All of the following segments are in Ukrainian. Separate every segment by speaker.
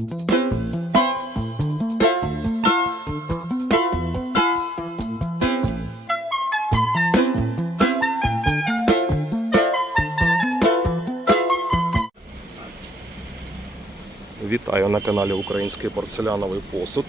Speaker 1: Вітаю на каналі Український порцеляновий посуд.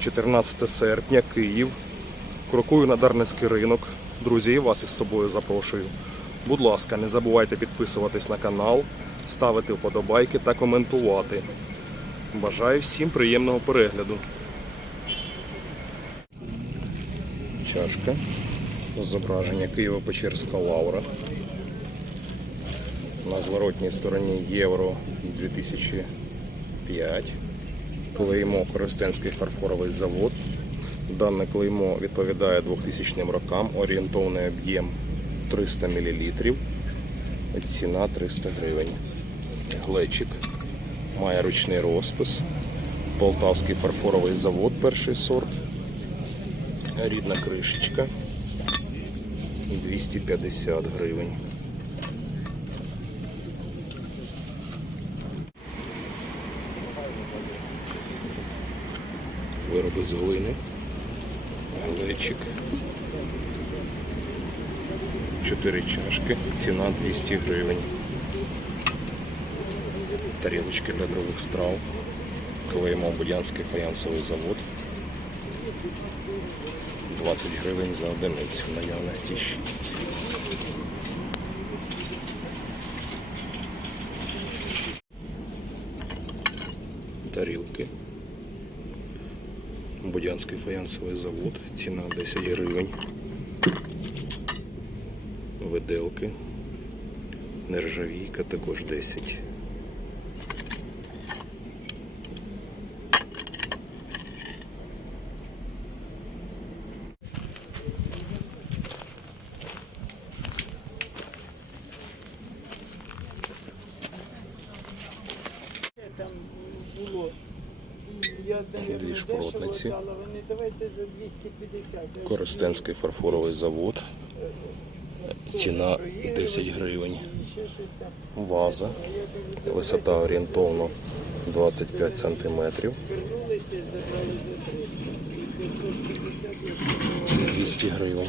Speaker 1: 14 серпня, Київ. Крокую на Дарницький ринок. Друзі, вас із собою запрошую. Будь ласка, не забувайте підписуватись на канал, ставити вподобайки та коментувати. Бажаю всім приємного перегляду. Чашка. Зображення Києво-Печерська лавра. На зворотній стороні Євро 2005. Клеймо Коростенський фарфоровий завод. Дане клеймо відповідає 2000 рокам. Орієнтовний об'єм 300 мл. Ціна 300 гривень. Глечик. Має ручний розпис. Полтавський фарфоровий завод, перший сорт. Рідна кришечка. 250 гривень. Вироби з глини. Глечик. Чотири чашки. Ціна 200 гривень. Тарілочки для других страв. Клеймо Будянський фаянсовий завод. 20 гривень за одиницю. Наявності 6. Тарілки. Будянський фаянсовий завод. Ціна 10 гривень. Виделки. Нержавійка також 10.
Speaker 2: там було. Я, наверное,
Speaker 1: Дві
Speaker 2: дешево
Speaker 1: шпротниці.
Speaker 2: дала, вони давайте за 250. Я ж
Speaker 1: Коростенський фарфоровий завод. Ціна 10 гривень. Ваза. Висота орієнтовно 25 см.
Speaker 2: Вернулися, за 300. 550 я купила.
Speaker 1: 200 гривень.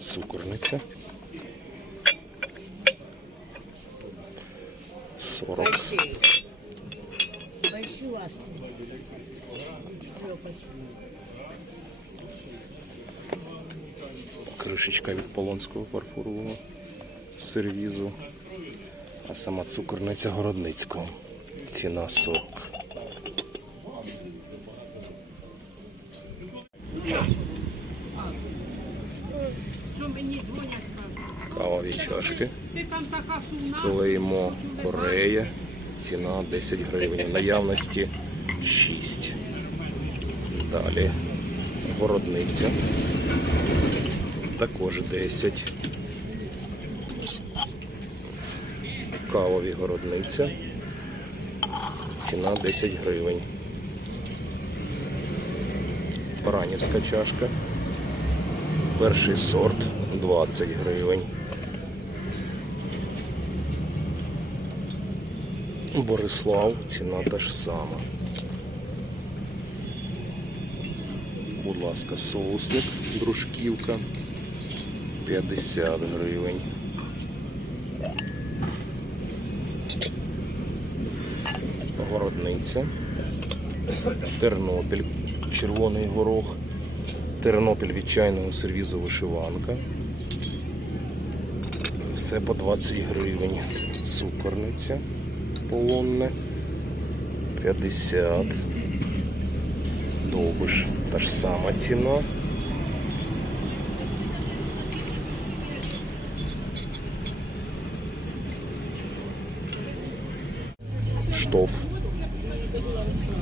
Speaker 1: Цукорниця. Кришечка від полонського фарфорового сервізу. А сама цукорниця Городницького. Ціна 40.
Speaker 3: Що мені дзвонять, кажуть,
Speaker 1: Кавові чашки. Клеймо Корея. Ціна 10 гривень. Наявності 6. Далі городниця. Також 10. Кавові городниця. Ціна 10 гривень. Баранівська чашка. Перший сорт 20 гривень. Борислав, ціна та ж сама. Будь ласка, соусник, дружківка 50 гривень. Городниця. Тернопіль, червоний горох. Тернопіль від чайного сервізу вишиванка. Все по 20 гривень. Цукорниця полонне 50. Довбиш. Та ж сама ціна. Штоф.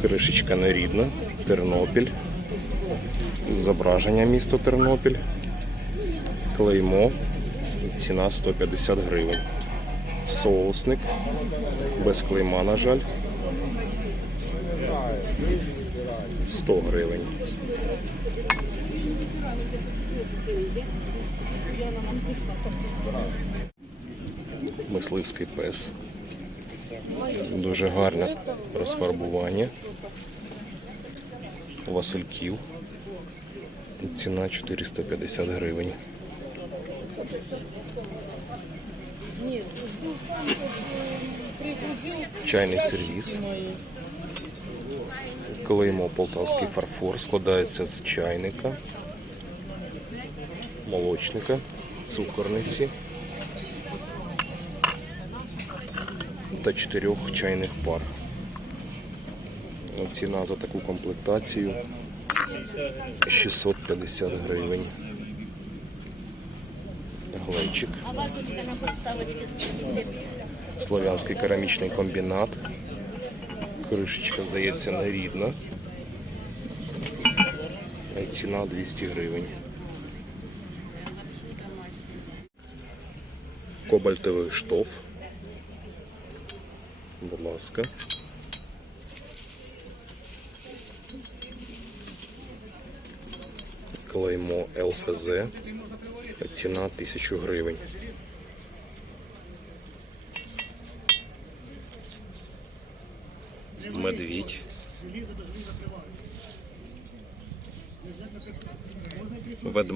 Speaker 1: Кришечка нерідна. Тернопіль. Зображення місто Тернопіль. Клеймо. Ціна 150 гривень. Соусник. Без клейма, на жаль. 100 гривень. Мисливський пес. Дуже гарне розфарбування. Васильків. Ціна 450 гривень. Чайний сервіс. Клеймо полтавський фарфор складається з чайника, молочника, цукорниці та чотирьох чайних пар. Ціна за таку комплектацію 650 гривень. Глечик. Слов'янський керамічний комбінат. Кришечка, здається, нерідна. А ціна 200 гривень. Кобальтовий штоф. Будь ласка. Клеймо ЛФЗ. Ціна 1000 гривень.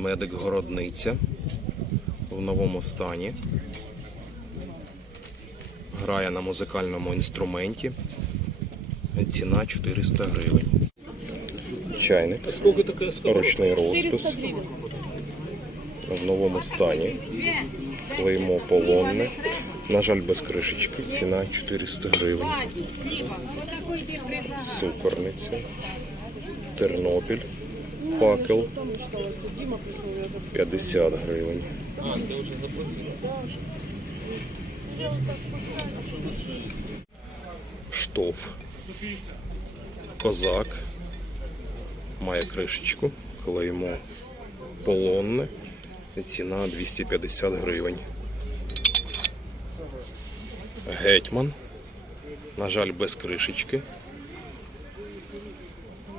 Speaker 1: Ведмедик городниця в новому стані. Грає на музикальному інструменті. Ціна 400 гривень. Чайник. Ручний розпис. В новому стані. Клеймо полонне. На жаль, без кришечки. Ціна 400 гривень. Цукорниця. Тернопіль. Факел. 50 гривень. Штоф. Козак. Має кришечку. Клеймо полонне. Ціна 250 гривень. Гетьман. На жаль, без кришечки.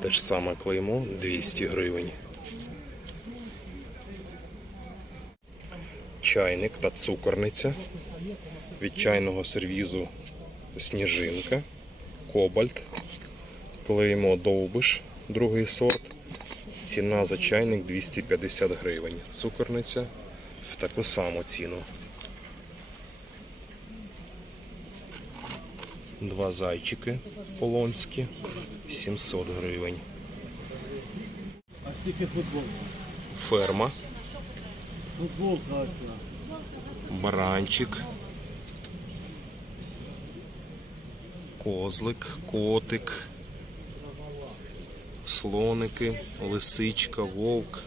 Speaker 1: Те ж саме клеймо 200 гривень. Чайник та цукорниця. Від чайного сервізу сніжинка, кобальт, клеймо довбиш, другий сорт. Ціна за чайник 250 гривень. Цукорниця в таку саму ціну. Два зайчики полонські 700 гривень.
Speaker 4: А скільки футбол?
Speaker 1: Ферма,
Speaker 4: Футбол, кація.
Speaker 1: баранчик, козлик, котик, слоники, лисичка, вовк,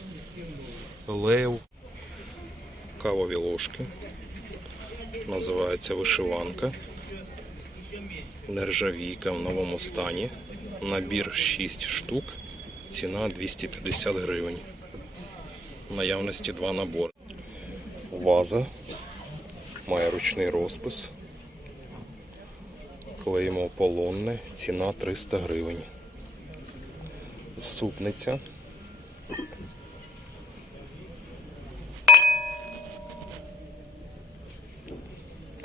Speaker 1: лев, кавові ложки. Називається вишиванка. Нержавійка в новому стані. Набір 6 штук. Ціна 250 гривень. В наявності два набори. Ваза. Має ручний розпис. Клеїмо полонне. Ціна 300 гривень. Супниця.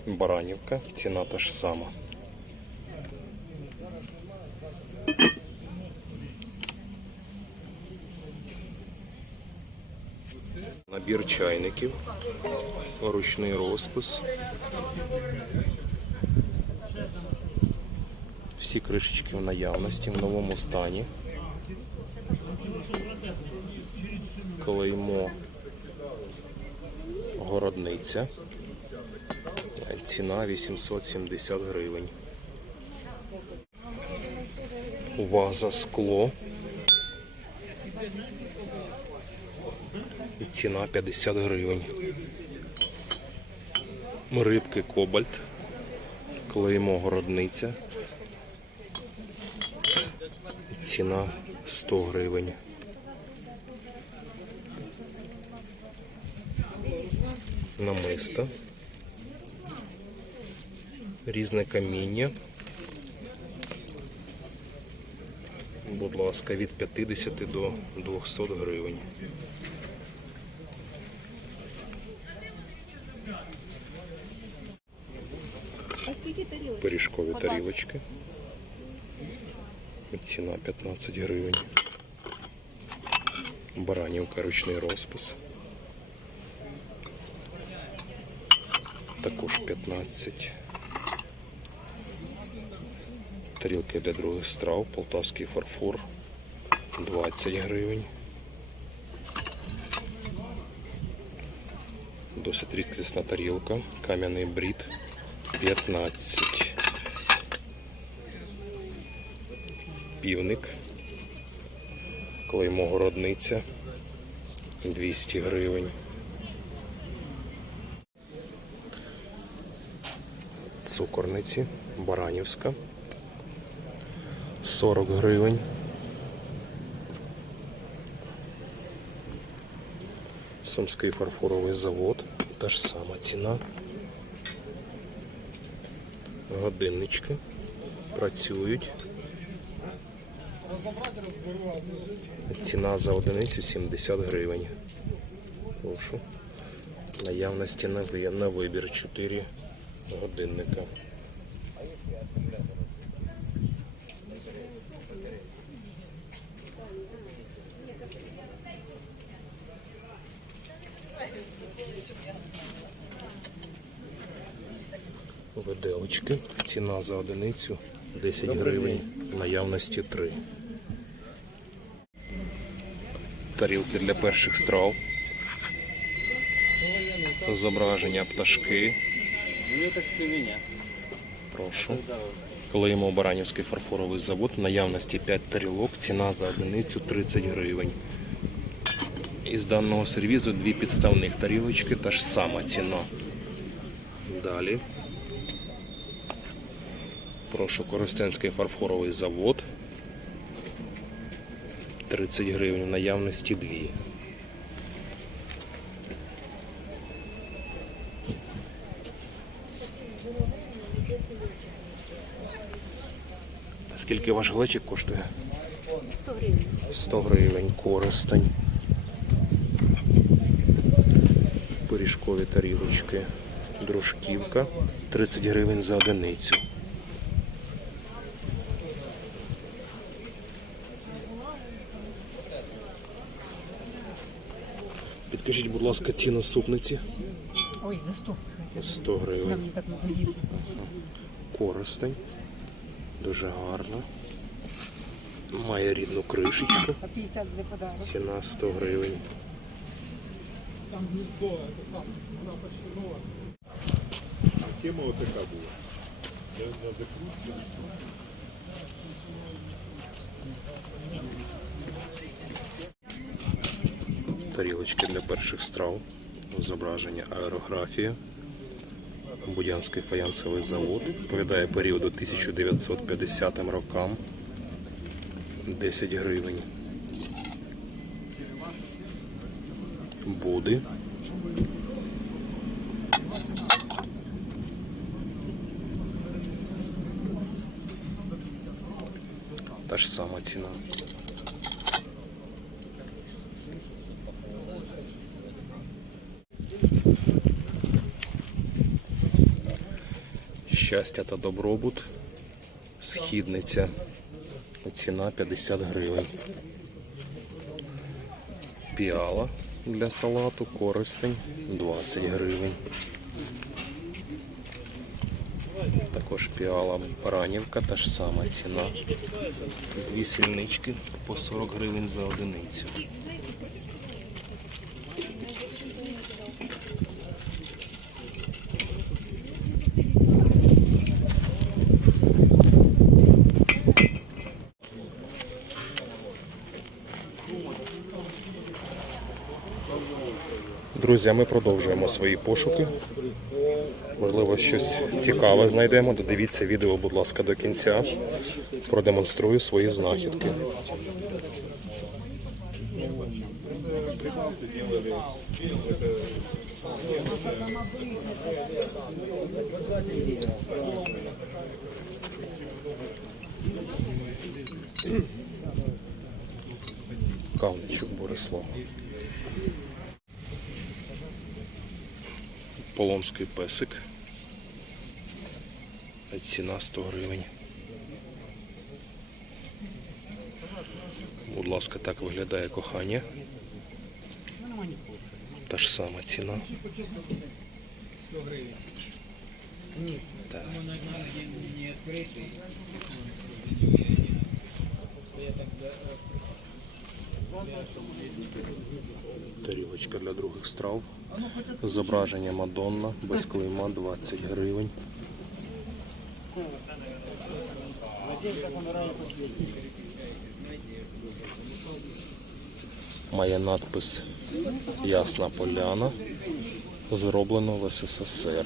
Speaker 1: Баранівка. Ціна та ж сама. Набір чайників, ручний розпис. Всі кришечки в наявності в новому стані. Клеймо городниця. Ціна 870 гривень. Ваза скло. І ціна 50 гривень. Рибки кобальт. Клеймо городниця. Ціна 100 гривень. Намисто. Різне каміння. Будь ласка, від 50 до 200 гривень.
Speaker 5: Скільки 20.
Speaker 1: тарілочки. Ціна 15 гривень. Баранівка ручний розпис. Також 15. Тарілки для других страв, полтавський фарфор 20 гривень. Досить рідкісна тарілка, кам'яний брід 15. Півник. Клеймо городниця 200 гривень. Цукорниці Баранівська 40 гривень. Сумський фарфоровий завод. Та ж сама ціна. Годиннички працюють. Ціна за одиницю 70 гривень. Прошу. Наявності на ви- на вибір 4 годинника. Виделочки. Ціна за одиницю 10 гривень. Наявності 3. Тарілки для перших страв. Зображення пташки. Прошу. Клеїмо Баранівський фарфоровий завод. Наявності 5 тарілок. Ціна за одиницю 30 гривень. Із даного сервізу дві підставних тарілочки, та ж сама ціна. Далі. Прошу Коростенський фарфоровий завод. 30 гривень. В наявності 2. Скільки ваш глечик коштує?
Speaker 5: 100 гривень.
Speaker 1: 100 гривень користень. Пиріжкові тарілочки. Дружківка. 30 гривень за одиницю. Підкажіть, будь ласка, ціну супниці.
Speaker 5: Ой, за 100.
Speaker 1: 100 гривень.
Speaker 5: Нам не так надоїло.
Speaker 1: Користень. Дуже гарно. Має рідну кришечку.
Speaker 5: А 50 для подарок.
Speaker 1: Ціна 100 гривень.
Speaker 6: Тема вот така була. Я на
Speaker 1: Тарілочки для перших страв. Зображення аерографія. Будянський фаянсовий завод. Відповідає періоду 1950 рокам. 10 гривень. Буди. Та ж сама ціна. Щастя та добробут. Східниця. Ціна 50 гривень. Піала для салату, користень 20 гривень. Також піала баранівка, та ж сама ціна. Дві сільнички по 40 гривень за одиницю. Друзі, ми продовжуємо свої пошуки. Можливо, щось цікаве знайдемо. Додивіться відео, будь ласка, до кінця. Продемонструю свої знахідки. Кавничок Борислав. Полонський песик. Ціна 100 гривень. Будь ласка, так виглядає кохання. Та ж сама ціна. Так. Тарілочка для других страв. Зображення Мадонна без клейма 20 гривень. Має надпис Ясна поляна. Зроблено в СССР.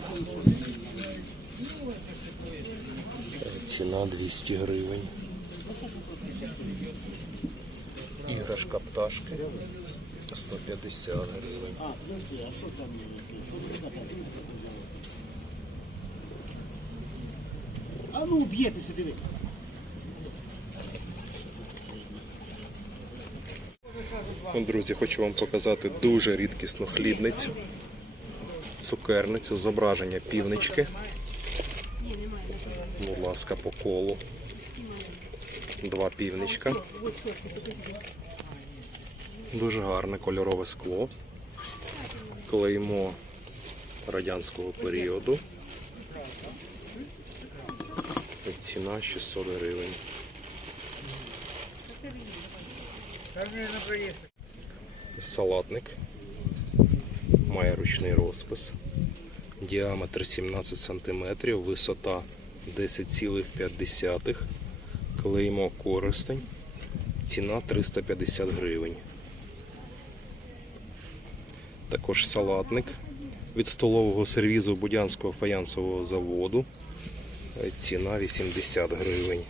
Speaker 1: Ціна 200 гривень. Іграшка пташки 150 гривень.
Speaker 7: А ну, б'єтеся, диви.
Speaker 1: Ну, Друзі, хочу вам показати дуже рідкісну хлібницю, цукерницю, зображення півнички. Будь ласка, по колу. Два півничка. Дуже гарне кольорове скло. Клеймо радянського періоду. Ціна 600 гривень. Салатник. Має ручний розпис. Діаметр 17 см, висота 10,5. Клеймо користень. Ціна 350 гривень. Також салатник від столового сервізу Будянського фаянсового заводу. Е, Ціна 80 гривень.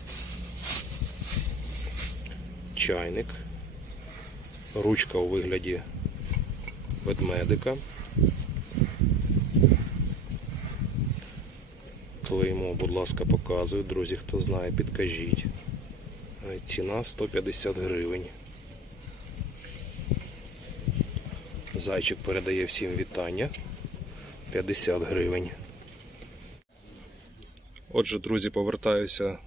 Speaker 1: Чайник. Ручка у вигляді ведмедика. Клеймо, будь ласка, показую. Друзі, хто знає, підкажіть. Е, Ціна 150 гривень. Зайчик передає всім вітання. 50 гривень. Отже, друзі, повертаюся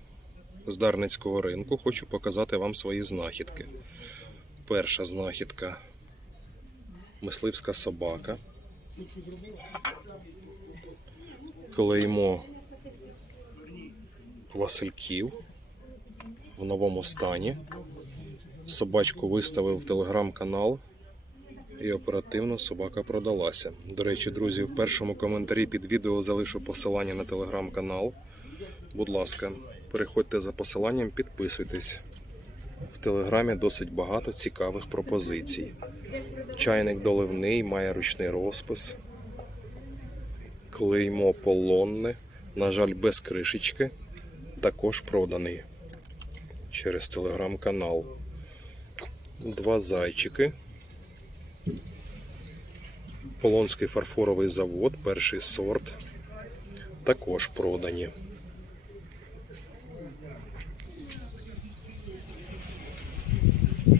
Speaker 1: з Дарницького ринку. Хочу показати вам свої знахідки. Перша знахідка мисливська собака. Клеймо Васильків в новому стані. Собачку виставив в телеграм-канал і оперативно собака продалася. До речі, друзі, в першому коментарі під відео залишу посилання на телеграм-канал. Будь ласка, переходьте за посиланням, підписуйтесь. В телеграмі досить багато цікавих пропозицій. Чайник доливний, має ручний розпис. Клеймо полонне, на жаль, без кришечки. Також проданий через телеграм-канал. Два зайчики. Полонський фарфоровий завод, перший сорт. Також продані.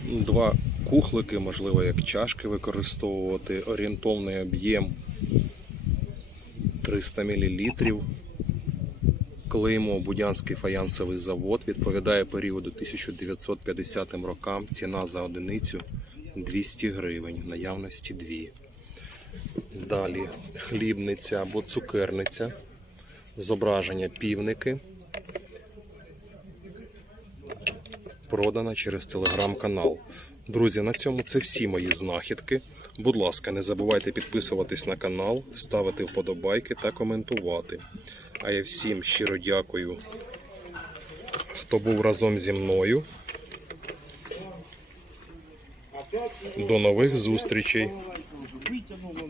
Speaker 1: Два кухлики, можливо, як чашки використовувати. Орієнтовний об'єм 300 мл. Клеймо Будянський фаянсовий завод відповідає періоду 1950 рокам. Ціна за одиницю 200 гривень, наявності 2. Далі хлібниця або цукерниця. Зображення півники. Продана через телеграм-канал. Друзі, на цьому це всі мої знахідки. Будь ласка, не забувайте підписуватись на канал, ставити вподобайки та коментувати. А я всім щиро дякую, хто був разом зі мною. До нових зустрічей! reach of a.